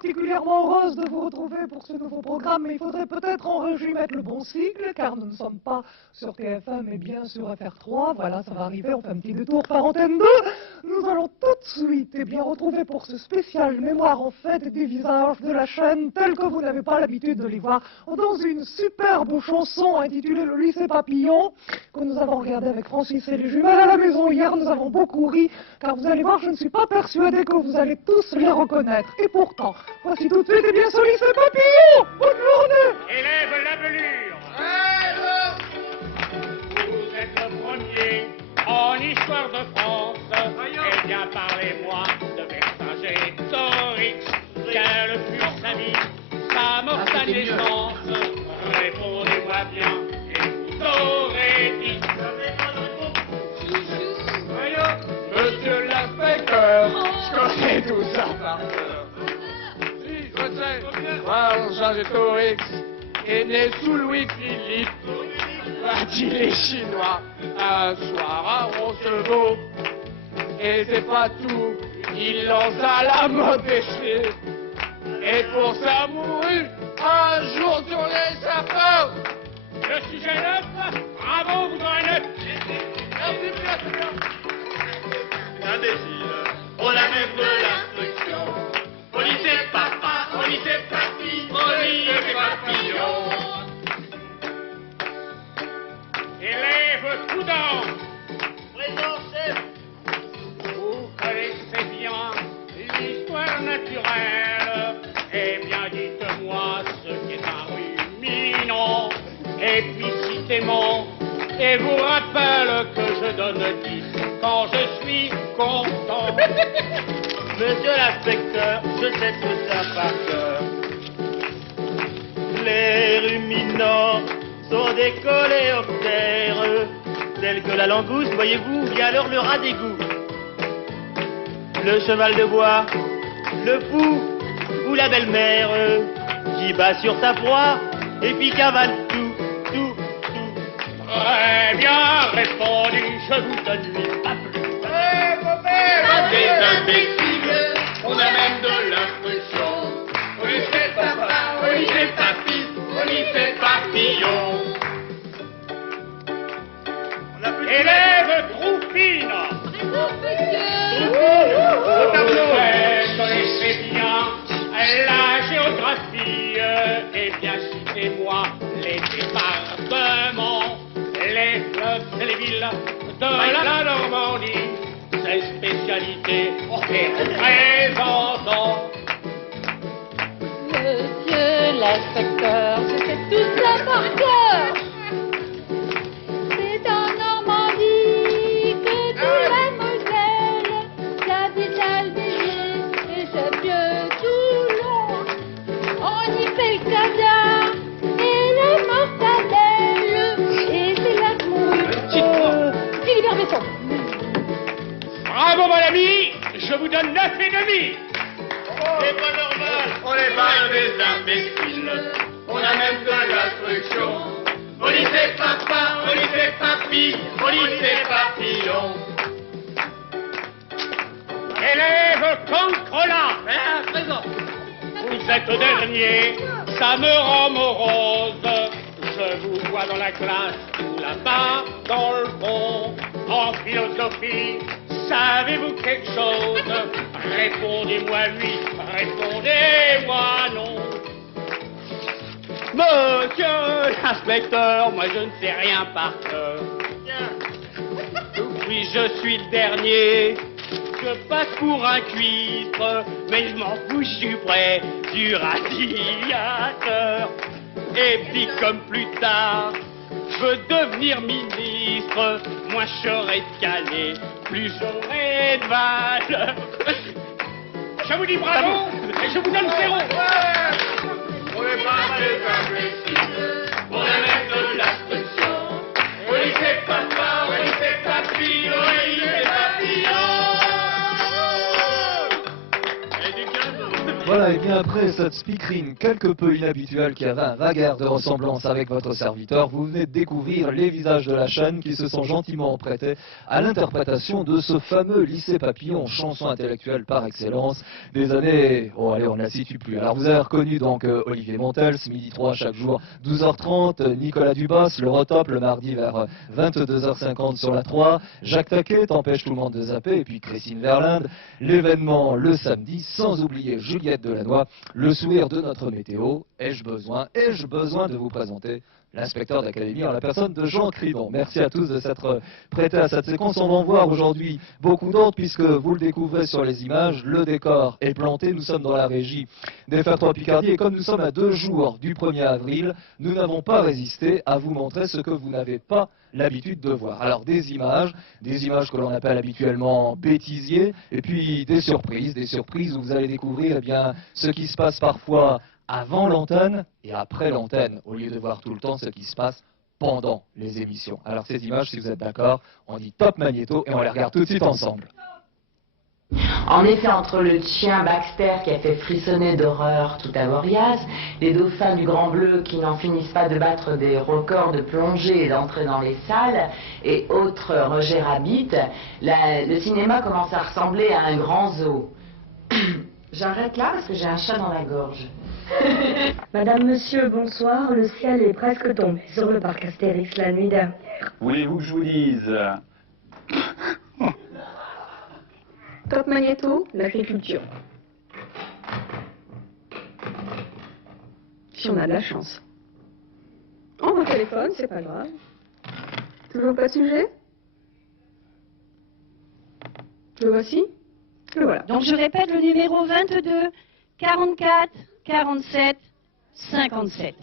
particulièrement heureuse de vous retrouver pour ce nouveau programme, mais il faudrait peut-être en régie mettre le bon cycle, car nous ne sommes pas sur TF1, mais bien sur FR3. Voilà, ça va arriver, on fait un petit détour par Antenne 2. Nous allons tout de suite retrouver pour ce spécial mémoire en fait des visages de la chaîne tels que vous n'avez pas l'habitude de les voir dans une superbe chanson intitulée Le lycée papillon que nous avons regardé avec Francis et les jumelles à la maison hier. Nous avons beaucoup ri car vous allez voir, je ne suis pas persuadée que vous allez tous les reconnaître. Et pourtant, voici tout de suite ce lycée papillon. Bonne journée. Élève la belure. Vous êtes le premier en histoire de France. Eh bien, parlez-moi de Vercingétorix. Quelle fut sa vie, sa mort, sa naissance? Répondez-moi bien et vous aurez dit. Monsieur l'inspecteur, je connais tout ça par cœur. Si, je sais. Vercingétorix est né sous Louis-Philippe. Bâtit les Chinois un soir à Roncevaux. Et c'est pas tout, il lança la mode des chiens. Et pour ça mourut un jour sur les chapeaux. Le sujet neuf, bravo, vous aurez neuf. Merci bien, c'est bien. Imbécile, on a même de l'instruction. Au lycée papa, au lycée papi, au lycée papillon. Élève prudent. Présent chef. Vous connaissez bien l'histoire naturelle. Eh bien, dites-moi ce qu'est un ruminant. Et puis citez-moi et vous rappelle que je donne 10 quand je suis content. Monsieur l'inspecteur, je sais tout ça par cœur. Les ruminants sont des coléoptères, tels que la langouste, voyez-vous, ou bien alors le rat d'égout. Le cheval de bois, le fou ou la belle-mère, qui bat sur sa proie et puis cavale tout. Très bien répondu, je vous donne 8 pas plus. Des imbéciles, on a même de l'instruction. Au lycée papa, au lycée papi, au lycée papillon. Élève Troupine. Au tableau, connaissez bien la géographie. Eh bien, citez-moi les départements, les fleuves et les villes de la Normandie. Ces spécialités et représentants. Monsieur l'inspecteur, je sais tout ça par cœur. C'est en Normandie que tout la Moselle, capitale des villes et chef vieux Toulon. On y fait le caviar et les mortadelles et c'est la mouille. Philibert Besson. Bravo mon ami, je vous donne 9 et demi. C'est pas normal, on est pas des imbéciles. On a même de l'instruction. Au lycée papa, au lycée papi, au lycée papillon. Élève Cancrola, présent. Vous êtes dernier, ça me rend morose. Je vous vois dans la classe, là-bas, dans le fond, en philosophie. Savez-vous quelque chose? Répondez-moi oui, répondez-moi non. Monsieur l'inspecteur, moi je ne sais rien par cœur. Oui, je suis le dernier. Je passe pour un cuistre, mais je m'en fous, je suis près du radiateur. Et puis comme plus tard, je veux devenir ministre, moins je serai calé, plus j'aurai de valeur. Je vous dis bravo et je vous donne 0. On n'est pas des imbéciles, on a même de l'instruction. Au lycée papa, au lycée papi, au lycée papillon. Et du calme. Voilà, et bien après cette speakerine quelque peu inhabituelle qui avait un vague air de ressemblance avec votre serviteur, vous venez de découvrir les visages de la chaîne qui se sont gentiment prêtés à l'interprétation de ce fameux lycée Papillon, chanson intellectuelle par excellence, des années... Oh allez, on ne la situe plus. Alors vous avez reconnu donc Olivier Montels, midi 3 chaque jour, 12h30, Nicolas Dubos, le Rotop le mardi vers 22h50 sur la 3, Jacques Taquet, t'empêche tout le monde de zapper, et puis Christine Verlinde, l'événement le samedi, sans oublier Juliette Delannoy, le sourire de notre météo. Ai-je besoin de vous présenter l'inspecteur d'académie en la personne de Jean Cridon. Merci à tous de s'être prêtés à cette séquence. On va en voir aujourd'hui beaucoup d'autres puisque vous le découvrez sur les images, le décor est planté. Nous sommes dans la régie des FR3 Picardie et comme nous sommes à 2 jours du 1er avril, nous n'avons pas résisté à vous montrer ce que vous n'avez pas l'habitude de voir. Alors des images que l'on appelle habituellement bêtisiers, et puis des surprises où vous allez découvrir eh bien, ce qui se passe parfois avant l'antenne et après l'antenne, au lieu de voir tout le temps ce qui se passe pendant les émissions. Alors ces images, si vous êtes d'accord, on dit top magnéto et on les regarde tout de suite ensemble. En effet, entre le chien Baxter qui a fait frissonner d'horreur tout Avoriaz, les dauphins du Grand Bleu qui n'en finissent pas de battre des records de plongée et d'entrer dans les salles, et autres Roger Rabbit, le cinéma commence à ressembler à un grand zoo. J'arrête là parce que j'ai un chat dans la gorge. Madame, monsieur, bonsoir. Le ciel est presque tombé sur le parc Astérix la nuit dernière. Voulez-vous que je vous dise? Top Magnéto, l'agriculture. Si on a de la chance. On va au téléphone, c'est pas grave. Toujours pas de sujet? Le voici? Le voilà. Donc je répète le numéro 22 44 47 57.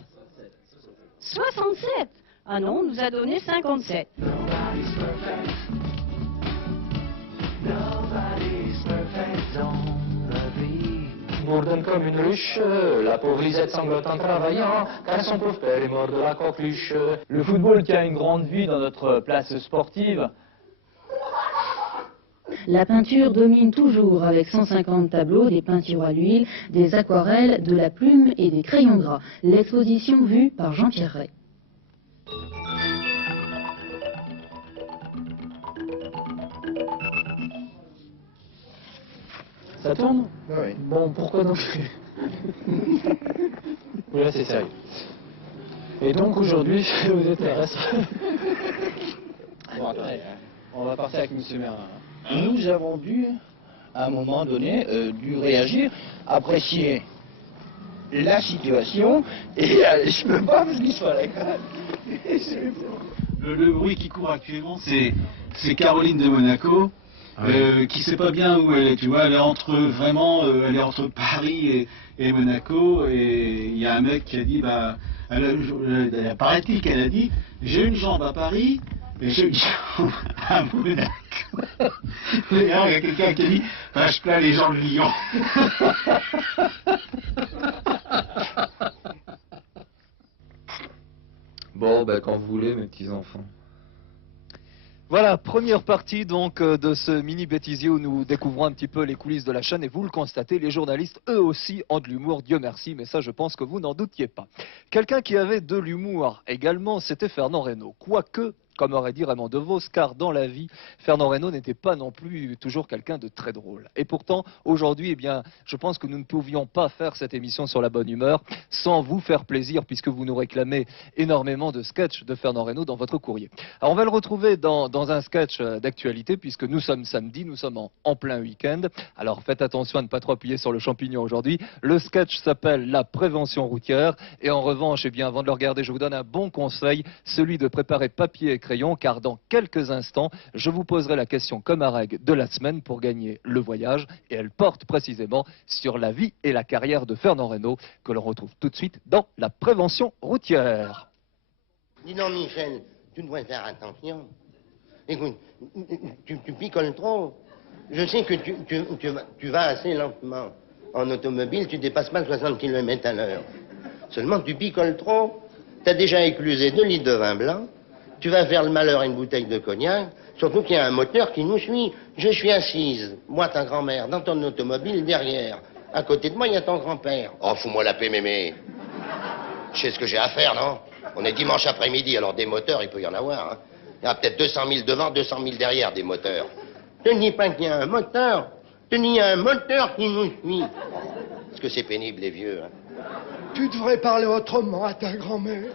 67. Ah non, on nous a donné 57. Bourdonne comme une ruche, la pauvre Lisette sanglote en travaillant, car son pauvre père est mort de la coqueluche. Le football qui a une grande vie dans notre place sportive. La peinture domine toujours avec 150 tableaux, des peintures à l'huile, des aquarelles, de la plume et des crayons gras. L'exposition vue par Jean-Pierre Ray. Ça tourne? Oui. Bon, pourquoi donc? Oui, là c'est sérieux. Et donc aujourd'hui, ça vous intéresse? Bon, attendez, on va partir avec M. Merlin. Nous avons dû, à un moment donné, dû réagir, apprécier la situation, et je peux pas parce qu'il se fallait quand même. Le bruit qui court actuellement, c'est Caroline de Monaco, qui sait pas bien où elle est, tu vois, elle est entre Paris et Monaco, et il y a un mec qui a dit, bah, paraît-il qu'elle a dit, j'ai une jambe à Paris, et j'ai une jambe à Monaco. Et là, il y a quelqu'un qui a dit, bah, je plains les gens de Lyon. Bon, ben quand vous voulez, mes petits-enfants. Voilà, première partie donc de ce mini bêtisier où nous découvrons un petit peu les coulisses de la chaîne et vous le constatez, les journalistes eux aussi ont de l'humour, Dieu merci, mais ça je pense que vous n'en doutiez pas. Quelqu'un qui avait de l'humour également, c'était Fernand Reynaud, quoique, comme aurait dit Raymond DeVos, car dans la vie, Fernand Reynaud n'était pas non plus toujours quelqu'un de très drôle. Et pourtant, aujourd'hui, eh bien, je pense que nous ne pouvions pas faire cette émission sur la bonne humeur sans vous faire plaisir, puisque vous nous réclamez énormément de sketchs de Fernand Reynaud dans votre courrier. Alors, on va le retrouver dans un sketch d'actualité, puisque nous sommes samedi, nous sommes en plein week-end. Alors, faites attention à ne pas trop appuyer sur le champignon aujourd'hui. Le sketch s'appelle La prévention routière. Et en revanche, eh bien, avant de le regarder, je vous donne un bon conseil, celui de préparer papier et crayon, car dans quelques instants, je vous poserai la question comme à règle de la semaine pour gagner le voyage, et elle porte précisément sur la vie et la carrière de Fernand Reynaud, que l'on retrouve tout de suite dans La prévention routière. Dis donc, Michel, tu devrais faire attention. Écoute, tu picoles trop. Je sais que tu vas assez lentement. En automobile, tu dépasses pas 60 km à l'heure. Seulement, tu picoles trop. Tu as déjà éclusé 2 litres de vin blanc. Tu vas faire le malheur à une bouteille de cognac, surtout qu'il y a un moteur qui nous suit. Je suis assise, moi ta grand-mère, dans ton automobile derrière. À côté de moi, il y a ton grand-père. Oh, fous-moi la paix, mémé. Je sais ce que j'ai à faire, non? On est dimanche après-midi, alors des moteurs, il peut y en avoir. Hein. Il y a peut-être 200 000 devant, 200 000 derrière, des moteurs. Tu ne dis pas qu'il y a un moteur. Tu dis qu'il y a un moteur qui nous suit. Parce que c'est pénible, les vieux. Hein. Tu devrais parler autrement à ta grand-mère.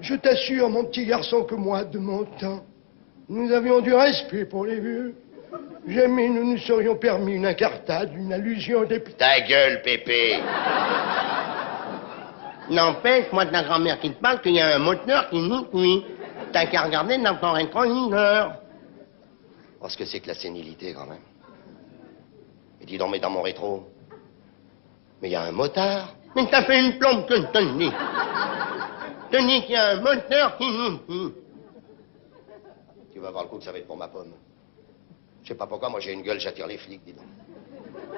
Je t'assure, mon petit garçon, que moi, de mon temps, nous avions du respect pour les vieux. Jamais nous nous serions permis une incartade, une allusion des... Ta gueule, Pépé. N'empêche, moi, de la grand-mère qui te parle, qu'il y a un moteur qui nous suit. T'as qu'à regarder dans ton écran une heure. Oh, ce que c'est que la sénilité, quand même. Et dis donc, mais dans mon rétro. Mais il y a un motard. Mais t'as fait une plombe que je te le dis. Je te dis qu'il y a un moteur qui nous suit. Tu vas voir le coup que ça va être pour ma pomme. Je sais pas pourquoi, moi j'ai une gueule, j'attire les flics, dis donc.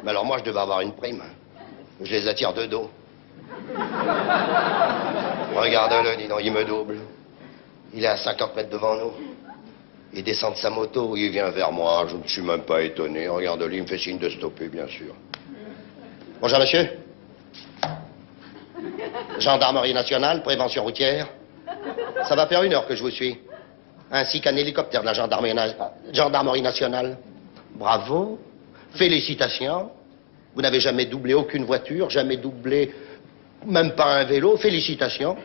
Mais alors moi je devais avoir une prime. Je les attire de dos. Regarde-le, dis donc, il me double. Il est à 50 mètres devant nous. Il descend de sa moto, il vient vers moi, je ne suis même pas étonné. Regarde-le, il me fait signe de stopper, bien sûr. Bonjour monsieur. Gendarmerie nationale, prévention routière. Ça va faire 1 heure que je vous suis. Ainsi qu'un hélicoptère de la gendarmerie nationale. Bravo. Félicitations. Vous n'avez jamais doublé aucune voiture, jamais doublé même pas un vélo. Félicitations.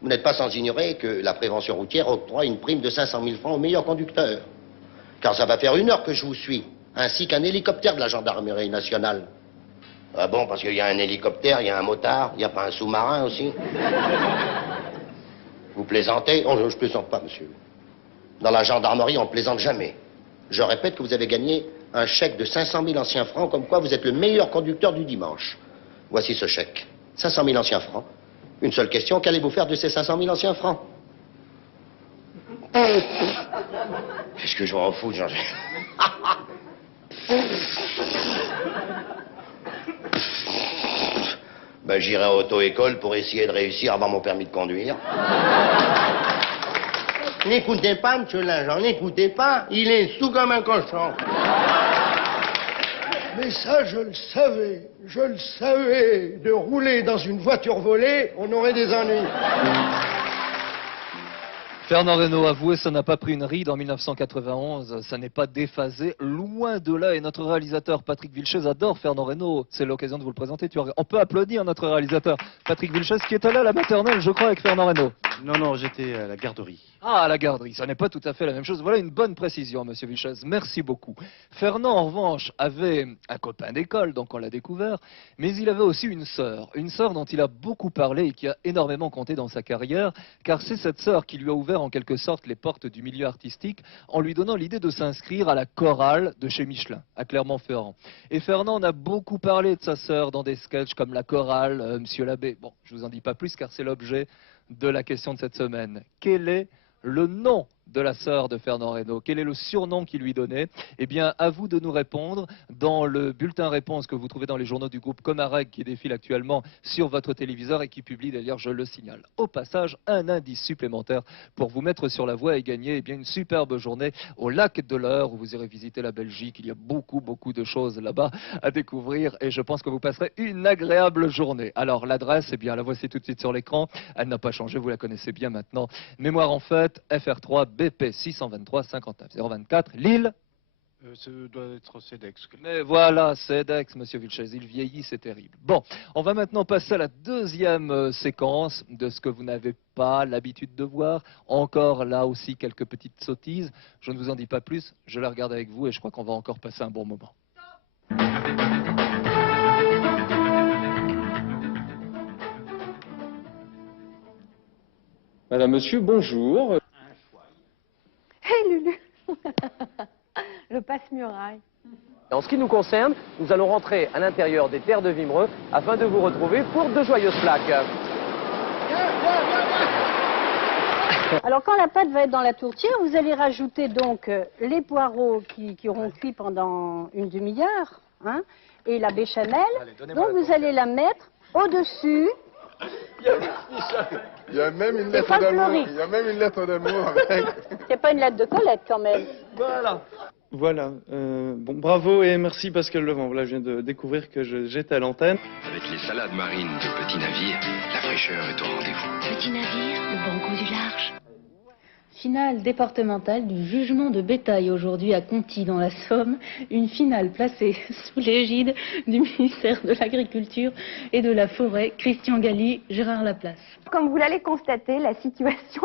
Vous n'êtes pas sans ignorer que la prévention routière octroie une prime de 500 000 francs aux meilleurs conducteurs. Car ça va faire 1 heure que je vous suis. Ainsi qu'un hélicoptère de la gendarmerie nationale. Ah bon, parce qu'il y a un hélicoptère, il y a un motard, il n'y a pas un sous-marin aussi? Vous plaisantez? Oh, je plaisante pas, monsieur. Dans la gendarmerie, on ne plaisante jamais. Je répète que vous avez gagné un chèque de 500 000 anciens francs, comme quoi vous êtes le meilleur conducteur du dimanche. Voici ce chèque. 500 000 anciens francs. Une seule question, qu'allez-vous faire de ces 500 000 anciens francs? Qu'est-ce que je m'en fous, Jean? Ben, j'irai à auto-école pour essayer de réussir avant mon permis de conduire. N'écoutez pas, monsieur l'agent, n'écoutez pas. Il est sous comme un cochon. Mais ça, je le savais. Je le savais. De rouler dans une voiture volée, on aurait des ennuis. Fernand Reynaud, avouez, ça n'a pas pris une ride en 1991, ça n'est pas déphasé, loin de là. Et notre réalisateur Patrick Vilches adore Fernand Reynaud. C'est l'occasion de vous le présenter. On peut applaudir notre réalisateur Patrick Vilches qui est allé à la maternelle, je crois, avec Fernand Reynaud. Non, j'étais à la garderie. Ah, à la garderie, ça n'est pas tout à fait la même chose. Voilà une bonne précision, monsieur Vilches. Merci beaucoup. Fernand, en revanche, avait un copain d'école, donc on l'a découvert, mais il avait aussi une sœur dont il a beaucoup parlé et qui a énormément compté dans sa carrière, car c'est cette sœur qui lui a ouvert en quelque sorte les portes du milieu artistique en lui donnant l'idée de s'inscrire à la chorale de chez Michelin, à Clermont-Ferrand. Et Fernand en a beaucoup parlé de sa sœur dans des sketchs comme La Chorale, Monsieur l'abbé. Bon, je vous en dis pas plus car c'est l'objet de la question de cette semaine. Quel est le nom de la sœur de Fernand Reynaud? Quel est le surnom qu'il lui donnait? Eh bien, à vous de nous répondre dans le bulletin réponse que vous trouvez dans les journaux du groupe Comarec qui défile actuellement sur votre téléviseur et qui publie d'ailleurs, je le signale, au passage, un indice supplémentaire pour vous mettre sur la voie et gagner eh bien, une superbe journée au lac de l'Eure où vous irez visiter la Belgique. Il y a beaucoup de choses là-bas à découvrir et je pense que vous passerez une agréable journée. Alors, l'adresse, eh bien, la voici tout de suite sur l'écran. Elle n'a pas changé, vous la connaissez bien maintenant. Mémoire en fait, FR3 BP 623 59 024, Lille. Ça doit être CEDEX. Mais voilà, CEDEX, monsieur Vilches, il vieillit, c'est terrible. Bon, on va maintenant passer à la deuxième séquence de ce que vous n'avez pas l'habitude de voir. Encore là aussi quelques petites sottises. Je ne vous en dis pas plus, je la regarde avec vous et je crois qu'on va encore passer un bon moment. Madame, monsieur, bonjour. Hey Lulu. Le passe-muraille. En ce qui nous concerne, nous allons rentrer à l'intérieur des terres de Vimereux afin de vous retrouver pour de joyeuses plaques. Alors quand la pâte va être dans la tourtière, vous allez rajouter donc les poireaux qui auront cuit pendant une demi-heure, hein, et la béchamel. Donc vous allez la mettre au-dessus. Il y a même une lettre d'amour. Il y a même une lettre d'amour avec. C'est pas une lettre de Colette quand même. Voilà. Voilà. Bon, bravo et merci Pascal Levent. Voilà, je viens de découvrir que j'étais à l'antenne. Avec les salades marines de Petit Navire, la fraîcheur est au rendez-vous. Petit navire, le bon goût du large. Finale départementale du jugement de bétail aujourd'hui à Conty dans la Somme. Une finale placée sous l'égide du ministère de l'Agriculture et de la Forêt. Christian Galli, Gérard Laplace. Comme vous l'allez constater, la situation...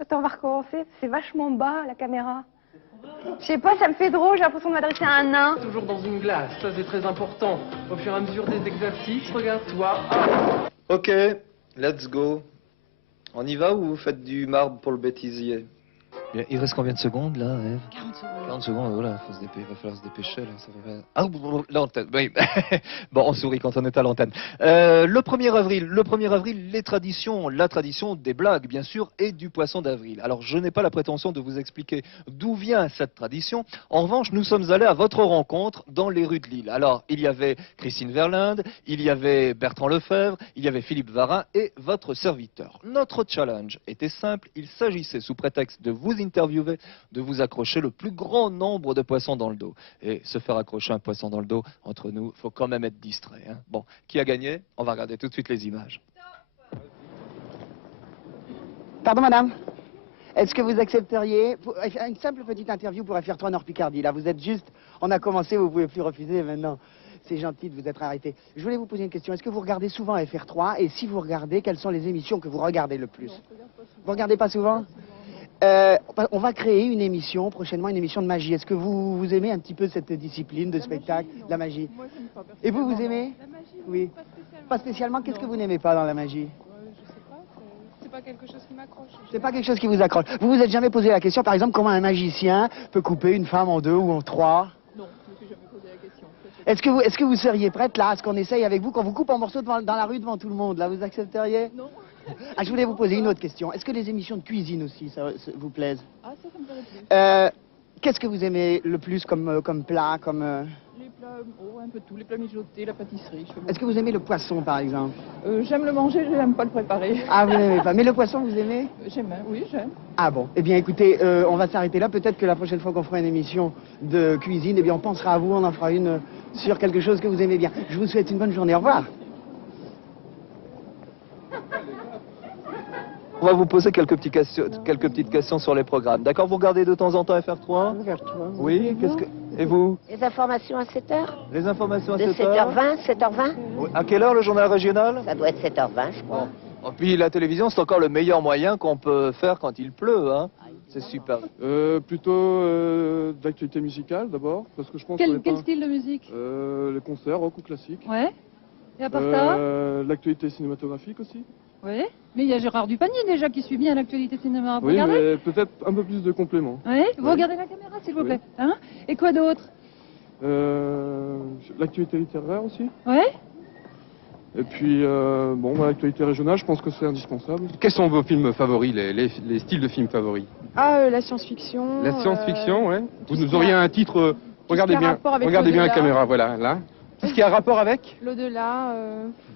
Attends, on va recommencer. C'est vachement bas, la caméra. Je sais pas, ça me fait drôle, j'ai l'impression de m'adresser à un nain. Toujours dans une glace, ça c'est très important. Au fur et à mesure des exercices, regarde-toi. Ok, let's go. On y va ou vous faites du marbre pour le bêtisier? Bien, il reste combien de secondes là, Ève? 40 secondes. 40 secondes, voilà, il va falloir se dépêcher là. Ça va... Ah, l'antenne, oui. Bon, on sourit quand on est à l'antenne. Le 1er avril, les traditions, la tradition des blagues, bien sûr, et du poisson d'avril. Alors, je n'ai pas la prétention de vous expliquer d'où vient cette tradition. En revanche, nous sommes allés à votre rencontre dans les rues de Lille. Alors, il y avait Christine Verlinde, il y avait Bertrand Lefebvre, il y avait Philippe Varin et votre serviteur. Notre challenge était simple, il s'agissait, sous prétexte de vous interviewer, de vous accrocher le plus grand nombre de poissons dans le dos. Et se faire accrocher un poisson dans le dos, entre nous, faut quand même être distrait. Hein. Bon, qui a gagné? On va regarder tout de suite les images. Pardon madame, est-ce que vous accepteriez une simple petite interview pour FR3 Nord Picardie? Là, vous êtes juste, on a commencé, vous pouvez plus refuser maintenant. C'est gentil de vous être arrêté. Je voulais vous poser une question. Est-ce que vous regardez souvent FR3? Et si vous regardez, quelles sont les émissions que vous regardez le plus? Vous regardez pas souvent? On va créer une émission, prochainement une émission de magie. Est-ce que vous aimez un petit peu cette discipline de spectacle, la magie? Moi, ça me fait pas. Et vous aimez? La magie, oui. Pas spécialement. Qu'est-ce que vous n'aimez pas dans la magie? Je sais pas, c'est pas quelque chose qui m'accroche. C'est pas quelque chose qui vous accroche. Vous vous êtes jamais posé la question, par exemple, comment un magicien peut couper une femme en 2 ou en 3? Non, je me suis jamais posé la question. Est-ce que vous seriez prête là à ce qu'on essaye avec vous, qu'on vous coupe en morceaux dans la rue devant tout le monde? Là, vous accepteriez? Non. Ah, je voulais vous poser une autre question. Est-ce que les émissions de cuisine aussi, ça vous plaisent? Ah, ça me plairait plus. Qu'est-ce que vous aimez le plus comme plat, comme... Les plats, un peu tout, les plats mijotés, la pâtisserie. Est-ce que vous aimez le poisson, par exemple? J'aime le manger, je n'aime pas le préparer. Ah, vous n'aimez pas. Mais le poisson, vous aimez? J'aime, oui, j'aime. Ah bon. Eh bien, écoutez, on va s'arrêter là. Peut-être que la prochaine fois qu'on fera une émission de cuisine, eh bien, on pensera à vous, on en fera une sur quelque chose que vous aimez bien. Je vous souhaite une bonne journée. Au revoir. On va vous poser quelques petites questions sur les programmes. D'accord, vous regardez de temps en temps FR3? FR3. Oui, et vous? Les informations à 7h? Les informations à De 7h? 7h20, 7h20? Oui. À quelle heure le journal régional? Ça doit être 7h20, je crois. Et puis la télévision, c'est encore le meilleur moyen qu'on peut faire quand il pleut, hein. C'est super. Plutôt d'actualité musicale d'abord, parce que je pense Quel style de musique? Les concerts, rock ou classique. Ouais. Et à part ça? L'actualité cinématographique aussi. Oui. Mais il y a Gérard Dupanier déjà qui suit bien l'actualité cinéma. Vous Oui, regardez? mais peut-être un peu plus de compléments. Oui. Vous regardez la caméra, s'il vous plaît. Hein? Et quoi d'autre? L'actualité littéraire aussi. Oui. Et puis, l'actualité régionale, je pense que c'est indispensable. Quels sont vos films favoris, les styles de films favoris? Ah, la science-fiction. La science-fiction, ouais. Vous nous qui a- auriez un titre, regardez bien la l'au-delà. caméra, voilà, là. Tout ce qui a rapport avec? L'au-delà.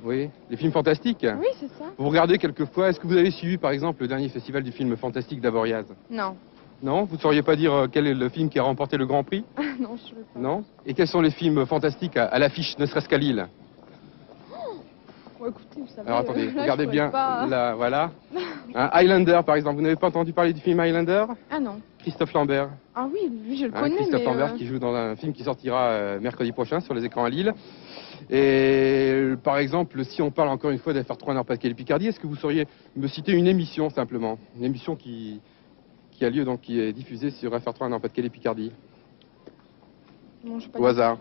Oui, les films fantastiques. Oui, c'est ça. Vous regardez quelquefois, est-ce que vous avez suivi par exemple le dernier festival du film fantastique d'Avoriaz? Non. Non? Vous ne sauriez pas dire quel est le film qui a remporté le Grand Prix? Non, je ne sais pas. Non? Et quels sont les films fantastiques à l'affiche, ne serait-ce qu'à Lille? Bon, écoutez, vous savez, Alors attendez, là, regardez je bien, pourrais pas. là, voilà. Highlander par exemple, vous n'avez pas entendu parler du film Highlander? Ah non. Christophe Lambert. Ah oui, lui je le connais, Christophe mais... Lambert qui joue dans un film qui sortira mercredi prochain sur les écrans à Lille. Et par exemple, si on parle encore une fois d'FR3 Nord-Pas-de-Calais Picardie, est-ce que vous sauriez me citer une émission simplement? Une émission qui a lieu, donc qui est diffusée sur FR3 Nord-Pas-de-Calais Picardie? Non, je sais pas. Au hasard.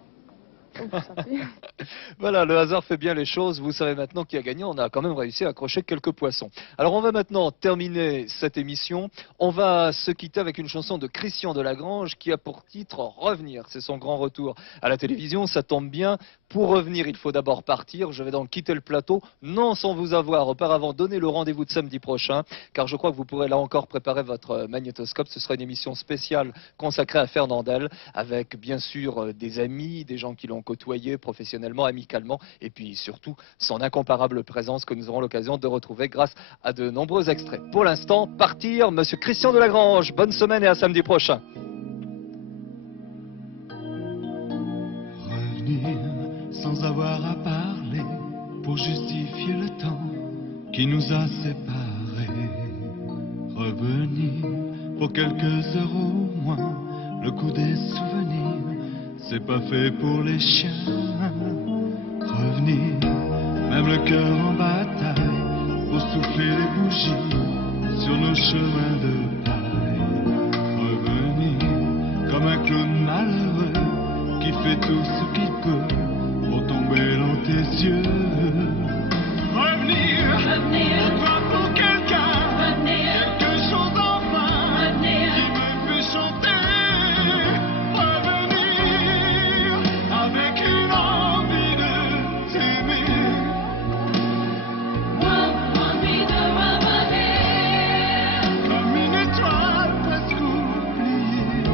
Voilà, le hasard fait bien les choses. Vous savez maintenant qui a gagné. On a quand même réussi à accrocher quelques poissons. Alors on va maintenant terminer cette émission. On va se quitter avec une chanson de Christian Delagrange qui a pour titre Revenir. C'est son grand retour à la télévision. Ça tombe bien. Pour revenir, il faut d'abord partir. Je vais donc quitter le plateau, non sans vous avoir auparavant donné le rendez-vous de samedi prochain, car je crois que vous pourrez là encore préparer votre magnétoscope. Ce sera une émission spéciale consacrée à Fernandel, avec bien sûr des amis, des gens qui l'ont côtoyé professionnellement, amicalement, et puis surtout son incomparable présence que nous aurons l'occasion de retrouver grâce à de nombreux extraits. Pour l'instant, partir, monsieur Christian Delagrange. Bonne semaine et à samedi prochain. qui nous a séparés. Revenir pour quelques heures au moins, le coup des souvenirs, c'est pas fait pour les chiens. Revenir, même le cœur en bataille, pour souffler les bougies sur nos chemins de paille. Revenir comme un clown malheureux qui fait tout ce qu'il peut pour tomber dans tes yeux. Revenir, pour toi, pour quelqu'un, quelque chose enfin qui me fait chanter. Revenir avec une envie de t'aimer. Envie de revenir comme une étoile presque oubliée.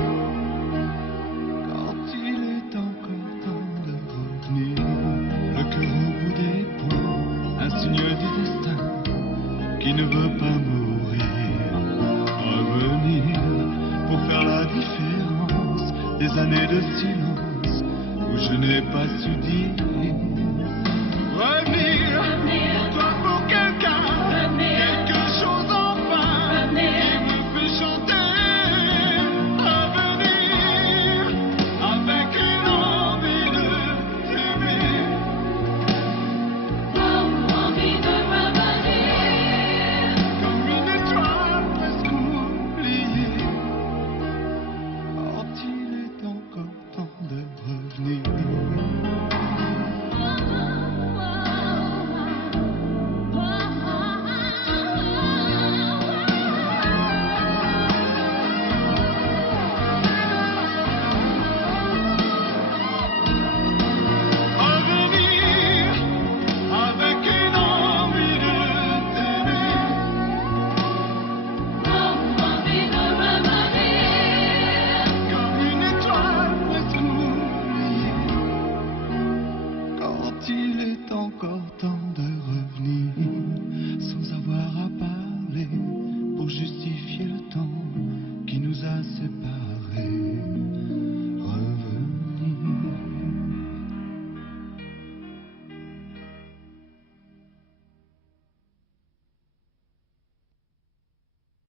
Quand il est encore temps de revenir, le cœur au bout des poings, un signe du destin qui ne veut pas mourir. Revenir pour faire la différence des années de silence où je n'ai pas su dire. Revenir